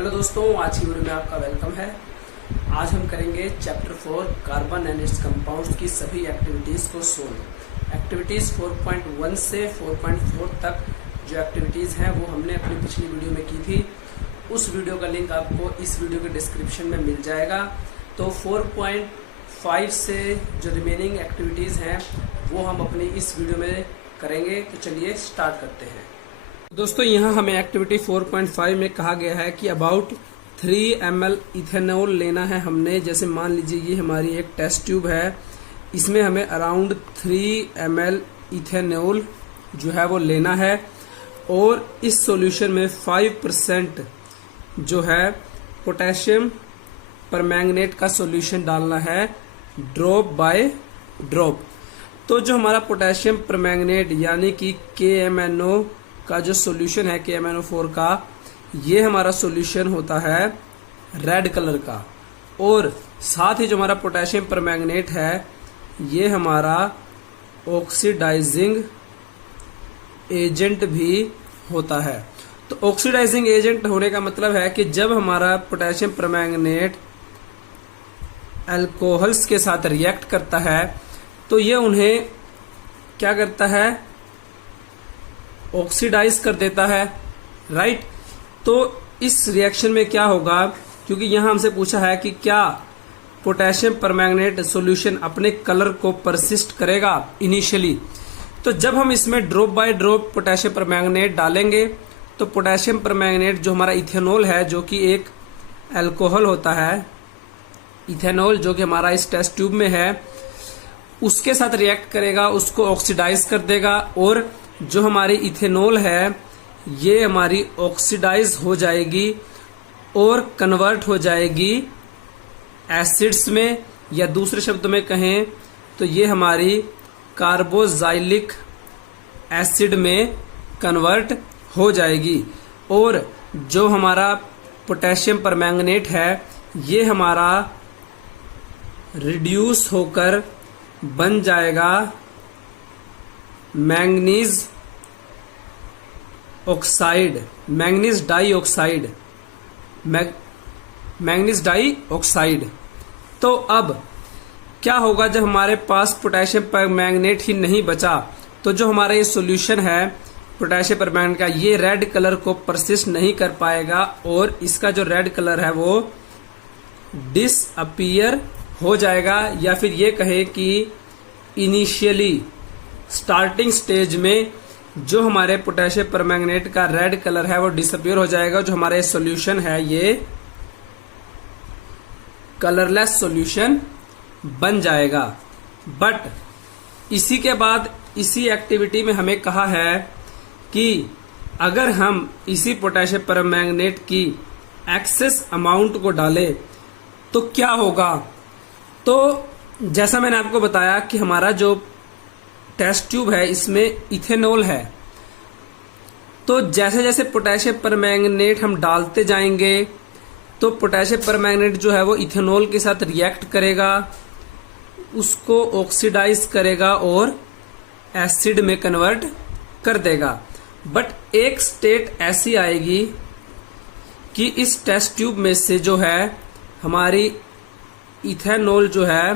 Hello दोस्तों, आज की वीडियो में आपका वेलकम है। आज हम करेंगे chapter 4 carbon and it's compounds की सभी एक्टिविटीज को सोल्व। एक्टिविटीज 4.1 से 4.4 तक जो एक्टिविटीज हैं वो हमने अपनी पिछली वीडियो में की थी। उस वीडियो का लिंक आपको इस वीडियो के डिस्क्रिप्शन में मिल जाएगा। तो 4.5 से जो रिमेनिंग एक्टिविटीज हैं वो हम अपनी इस वीडियो में करेंगे। तो चलिए स्टार्ट करते हैं। दोस्तों, यहाँ हमें एक्टिविटी 4.5 में कहा गया है कि अबाउट 3 ml इथेनॉल लेना है हमने। जैसे मान लीजिए ये हमारी एक टेस्ट ट्यूब है, इसमें हमें अराउंड 3 ml इथेनॉल जो है वो लेना है और इस सॉल्यूशन में 5% जो है पोटेशियम परमैंगनेट का सॉल्यूशन डालना है ड्रॉप बाय ड्रॉप। तो जो हमारा पोटेशियम परमैंगनेट यानी कि KMnO का जो सॉल्यूशन है KMnO4 का, ये हमारा सॉल्यूशन होता है रेड कलर का। और साथ ही जो हमारा पोटेशियम परमैंगनेट है ये हमारा ऑक्सीडाइजिंग एजेंट भी होता है। तो ऑक्सीडाइजिंग एजेंट होने का मतलब है कि जब हमारा पोटेशियम परमैंगनेट अल्कोहल्स के साथ रिएक्ट करता है तो ये उन्हें क्या करता है, ऑक्सीडाइज कर देता है, राइट। तो इस रिएक्शन में क्या होगा, क्योंकि यहां हमसे पूछा है कि क्या पोटेशियम परमैंगनेट सॉल्यूशन अपने कलर को परसिस्ट करेगा इनिशियली। तो जब हम इसमें drop by drop potassium permanganate डालेंगे तो पोटेशियम परमैंगनेट जो हमारा इथेनॉल है, जो कि एक अल्कोहल होता है, इथेनॉल जो कि हमारा इस टेस्ट ट्यूब में है, उसके साथ रिएक्ट करेगा, उसको ऑक्सीडाइज कर देगा और जो हमारी इथेनॉल है ये हमारी ऑक्सीडाइज हो जाएगी और कन्वर्ट हो जाएगी एसिड्स में, या दूसरे शब्द में कहें तो ये हमारी कार्बोक्सिलिक एसिड में कन्वर्ट हो जाएगी। और जो हमारा पोटेशियम परमैंगनेट है ये हमारा रिड्यूस होकर बन जाएगा manganese oxide, manganese dioxide, manganese dioxide. तो अब क्या होगा, जब हमारे पास पोटेशियम परमैंगनेट ही नहीं बचा तो जो हमारा ये सॉल्यूशन है पोटेशियम परमैंगनेट का, ये रेड कलर को परसिस्ट नहीं कर पाएगा और इसका जो रेड कलर है वो डिसअपीयर हो जाएगा। या फिर ये कहे कि इनिशियली स्टार्टिंग स्टेज में जो हमारे पोटेशियम परमैंगनेट का रेड कलर है वो डिसअपीयर हो जाएगा। जो हमारा सॉल्यूशन है ये कलरलेस सॉल्यूशन बन जाएगा। बट इसी के बाद इसी एक्टिविटी में हमें कहा है कि अगर हम इसी पोटेशियम परमैंगनेट की एक्सेस अमाउंट को डालें तो क्या होगा। तो जैसा मैंने आपको बताया कि हमारा जो टेस्ट ट्यूब है इसमें इथेनॉल है, तो जैसे जैसे पोटेशियम परमैंगनेट हम डालते जाएंगे तो पोटेशियम परमैंगनेट जो है वो इथेनॉल के साथ रिएक्ट करेगा, उसको ऑक्सीडाइज करेगा और एसिड में कन्वर्ट कर देगा। बट एक स्टेट ऐसी आएगी कि इस टेस्ट ट्यूब में से जो है हमारी इथेनॉल जो है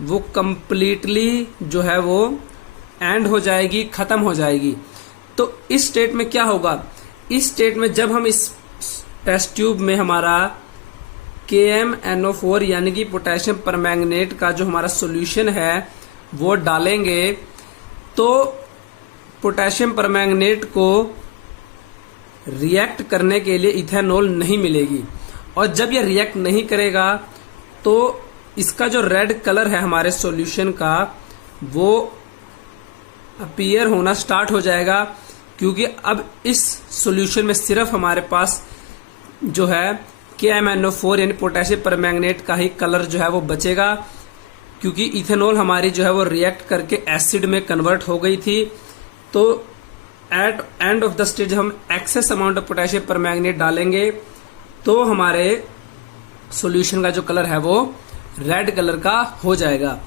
वो कंप्लीटली जो है वो एंड हो जाएगी, खत्म हो जाएगी। तो इस स्टेट में क्या होगा, इस स्टेट में जब हम इस टेस्ट ट्यूब में हमारा KMnO4 यानी कि पोटेशियम परमैंगनेट का जो हमारा सॉल्यूशन है वो डालेंगे तो पोटेशियम परमैंगनेट को रिएक्ट करने के लिए इथेनॉल नहीं मिलेगी। और जब ये रिएक्ट नहीं करेगा तो इसका जो रेड कलर है हमारे सॉल्यूशन का वो अपीयर होना स्टार्ट हो जाएगा, क्योंकि अब इस सॉल्यूशन में सिर्फ हमारे पास जो है KMnO4 यानी पोटेशियम परमैंगनेट का ही कलर जो है वो बचेगा, क्योंकि इथेनॉल हमारी जो है वो रिएक्ट करके एसिड में कन्वर्ट हो गई थी। तो at end of the stage हम excess amount of potassium permanganate डालेंगे तो हमारे सॉल्यूशन का जो कलर है वो रेड कलर का हो जाएगा।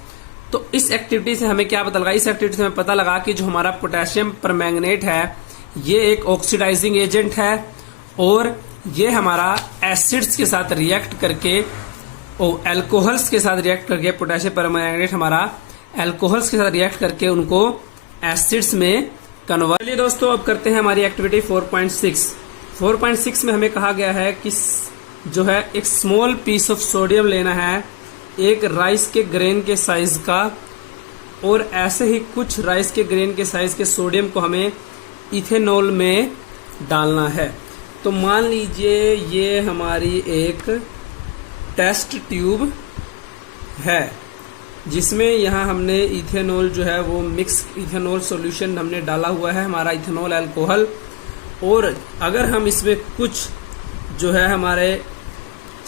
तो इस एक्टिविटी से हमें क्या पता लगा, इस एक्टिविटी से हमें पता लगा कि जो हमारा पोटेशियम परमैंगनेट है ये एक ऑक्सीडाइजिंग एजेंट है और ये हमारा एसिड्स के साथ रिएक्ट करके एल्कोहल्स के साथ रिएक्ट करके पोटेशियम परमैंगनेट हमारा एल्कोहल्स के साथ रिएक्ट करके उनको एसिड्स में कन्वर्ट। चलिए दोस्तों, अब करते हैं हमारी एक्टिविटी 4.6। 4.6 में हमें कहा गया है कि जो है एक स्मॉल पीस ऑफ सोडियम लेना है, एक राइस के ग्रेन के साइज का, और ऐसे ही कुछ राइस के ग्रेन के साइज के सोडियम को हमें इथेनॉल में डालना है। तो मान लीजिए ये हमारी एक टेस्ट ट्यूब है जिसमें यहाँ हमने इथेनॉल जो है वो मिक्स इथेनॉल सॉल्यूशन हमने डाला हुआ है, हमारा इथेनॉल अल्कोहल। और अगर हम इसमें कुछ जो है हमारे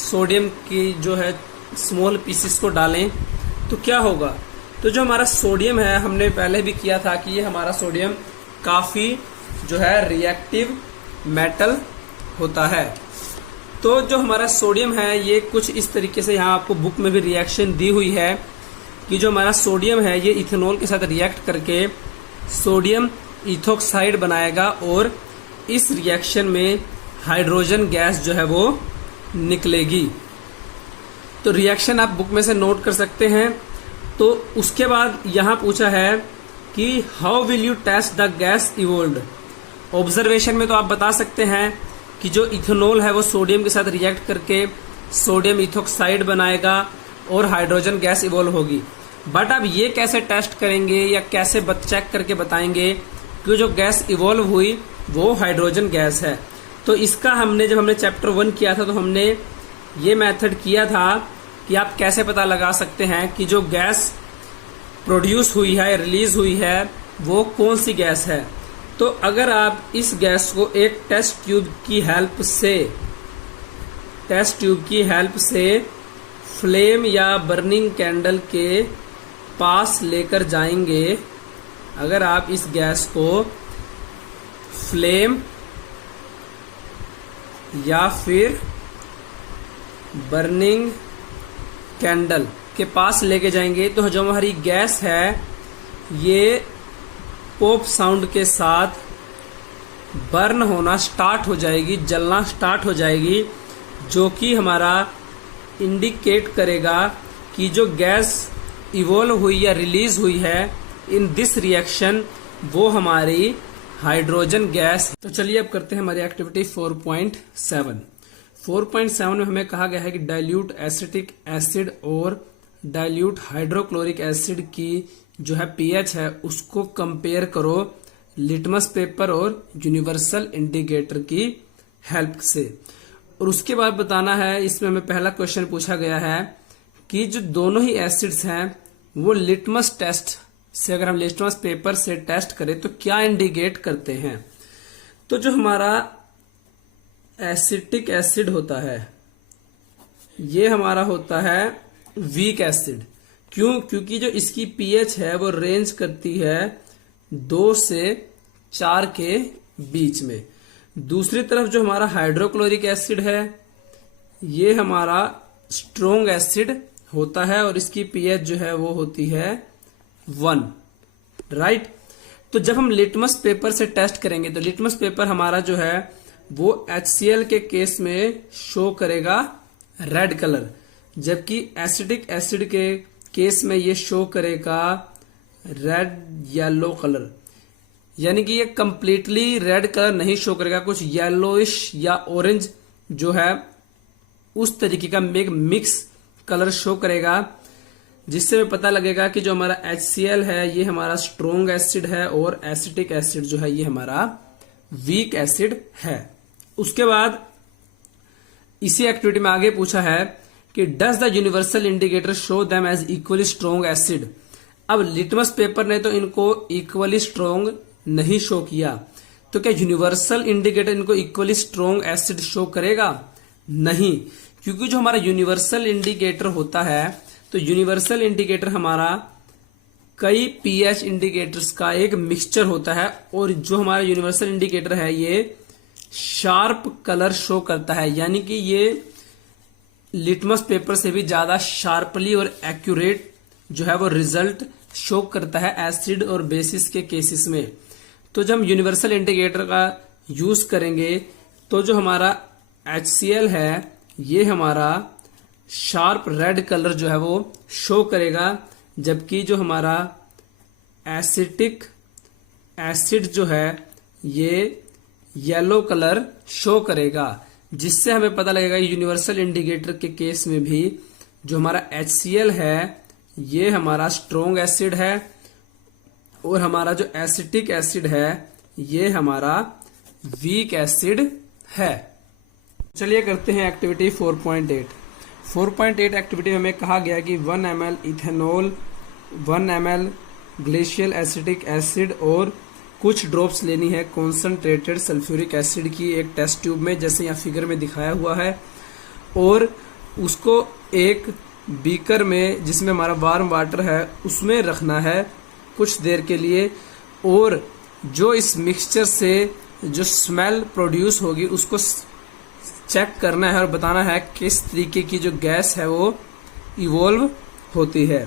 सोडियम की जो है स्मॉल पीसेस को डालें तो क्या होगा। तो जो हमारा सोडियम है, हमने पहले भी किया था कि ये हमारा सोडियम काफी जो है रिएक्टिव मेटल होता है। तो जो हमारा सोडियम है ये कुछ इस तरीके से, यहाँ आपको बुक में भी रिएक्शन दी हुई है कि जो हमारा सोडियम है ये इथेनॉल के साथ रिएक्ट करके सोडियम इथोक्साइड बनाएगा और इस रिएक्शन में हाइड्रोजन गैस जो है वो निकलेगी। तो रिएक्शन आप बुक में से नोट कर सकते हैं। तो उसके बाद यहाँ पूछा है कि how will you test the gas evolved. Observation में तो आप बता सकते हैं कि जो इथेनॉल है वो सोडियम के साथ रिएक्ट करके सोडियम इथोक्साइड बनाएगा और हाइड्रोजन गैस इवोल्व होगी। बट अब ये कैसे टेस्ट करेंगे या कैसे चेक करके बताएंगे कि जो गैस इवोल्व हुई वो हाइड्रोजन गैस है। तो इसका जब हमने चैप्टर 1 किया था तो हमने ये मेथड किया था कि आप कैसे पता लगा सकते हैं कि जो गैस प्रोड्यूस हुई है, रिलीज हुई है, वो कौन सी गैस है। तो अगर आप इस गैस को एक टेस्ट ट्यूब की हेल्प से फ्लेम या बर्निंग कैंडल के पास लेकर जाएंगे, अगर आप इस गैस को फ्लेम या फिर बर्निंग कैंडल के पास लेके जाएंगे तो जो हमारी गैस है ये पॉप साउंड के साथ बर्न होना स्टार्ट हो जाएगी, जलना स्टार्ट हो जाएगी, जो कि हमारा इंडिकेट करेगा कि जो गैस इवॉल्व हुई या रिलीज हुई है इन दिस रिएक्शन वो हमारी हाइड्रोजन गैस। तो चलिए अब करते हैं हमारी एक्टिविटी 4.7। 4.7 में हमें कहा गया है कि डाइल्यूट एसिटिक एसिड और डाइल्यूट हाइड्रोक्लोरिक एसिड की जो है पीएच है उसको कंपेयर करो लिटमस पेपर और यूनिवर्सल इंडिकेटर की हेल्प से। और उसके बाद बताना है, इसमें हमें पहला क्वेश्चन पूछा गया है कि जो दोनों ही एसिड्स हैं वो लिटमस टेस्ट से, अगर हम लिटमस पेपर से टेस्ट करें तो क्या इंडिकेट करते हैं। तो जो हमारा एसिटिक एसिड होता है ये हमारा होता है वीक एसिड। क्यों? क्योंकि जो इसकी पीएच है वो रेंज करती है 2 से 4 के बीच में। दूसरी तरफ जो हमारा हाइड्रोक्लोरिक एसिड है ये हमारा स्ट्रोंग एसिड होता है और इसकी पीएच जो है वो होती है 1, राइट। तो जब हम लिटमस पेपर से टेस्ट करेंगे तो लिटमस पेपर हमारा जो है वो HCl के केस में शो करेगा रेड कलर, जबकि एसिडिक एसिड के केस में ये शो करेगा रेड येलो कलर। यानी कि ये कंप्लीटली रेड कलर नहीं शो करेगा, कुछ येलोइश या ऑरेंज जो है उस तरीके का मिक्स कलर शो करेगा, जिससे हमें पता लगेगा कि जो हमारा HCl है ये हमारा स्ट्रोंग एसिड है और एसिटिक एसिड जो है ये हमारा वीक एसिड है। उसके बाद इसी एक्टिविटी में आगे पूछा है कि does the universal indicator show them as equally strong acid. अब लिटमस पेपर ने तो इनको इक्वली स्ट्रोंग नहीं शो किया, तो क्या यूनिवर्सल इंडिकेटर इनको इक्वली स्ट्रोंग एसिड शो करेगा? नहीं, क्योंकि जो हमारा यूनिवर्सल इंडिकेटर होता है तो यूनिवर्सल इंडिकेटर हमारा कई पीएच इंडिकेटर्स का एक मिक्सचर होता है और जो हमारा यूनिवर्सल इंडिकेटर है ये शार्प कलर शो करता है, यानी कि ये लिटमस पेपर से भी ज्यादा शार्पली और एक्यूरेट जो है वो रिजल्ट शो करता है एसिड और बेसिस के केसेस में। तो जब हम यूनिवर्सल इंडिकेटर का यूज करेंगे तो जो हमारा HCl है ये हमारा शार्प रेड कलर जो है वो शो करेगा, जबकि जो हमारा एसिटिक एसिड जो है ये येलो कलर शो करेगा, जिससे हमें पता लगेगा यूनिवर्सल इंडिकेटर के केस में भी जो हमारा HCl है ये हमारा स्ट्रोंग एसिड है और हमारा जो एसिटिक एसिड है ये हमारा वीक एसिड है। चलिए करते हैं एक्टिविटी 4.8। 4.8 एक्टिविटी में हमें कहा गया कि 1 ml ethanol, 1 ml glacial acetic acid और कुछ ड्रॉप्स लेनी है कॉन्सेंट्रेटेड सल्फ्यूरिक एसिड की एक टेस्ट ट्यूब में, जैसे यहाँ फिगर में दिखाया हुआ है, और उसको एक बीकर में जिसमें हमारा वार्म वाटर है उसमें रखना है कुछ देर के लिए, और जो इस मिक्सचर से जो स्मेल प्रोड्यूस होगी उसको चेक करना है और बताना है किस तरीके की जो गैस है वो इवॉल्व होती है।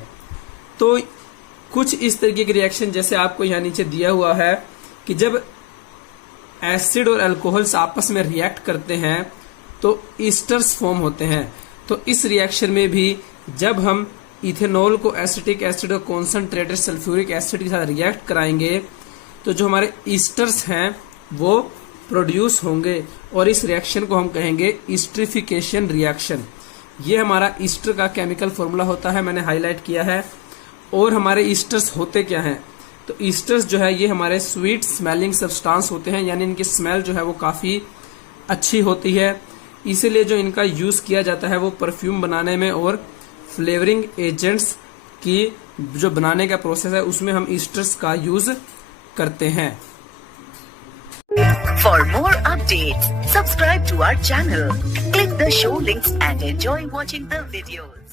तो कुछ इस तरीके की रिएक्शन जैसे आपको यहाँ नीचे दिया हुआ है कि जब एसिड और अल्कोहल्स आपस में रिएक्ट करते हैं तो ईस्टर्स फॉर्म होते हैं। तो इस रिएक्शन में भी जब हम इथेनॉल को एसिटिक एसिड और कॉन्सेंट्रेटेड सल्फ्यूरिक एसिड के साथ रिएक्ट कराएंगे तो जो हमारे ईस्टर्स हैं वो प्रोड्यूस होंगे, और इस रिएक्शन को हम कहेंगे ईस्टरिफिकेशन रिएक्शन। ये हमारा ईस्टर का केमिकल फॉर्मूला होता है, मैंने हाईलाइट किया है। और हमारे ईस्टर्स होते क्या हैं? तो ईस्टर्स जो है ये हमारे स्वीट स्मेलिंग सब्सटेंस होते हैं, यानी इनकी स्मेल जो है वो काफी अच्छी होती है, इसीलिए जो इनका यूज किया जाता है वो परफ्यूम बनाने में और फ्लेवरिंग एजेंट्स की जो बनाने का प्रोसेस है उसमें हम ईस्टर्स का यूज करते हैं। For more updates, subscribe to our channel, click the show links and enjoy watching the videos.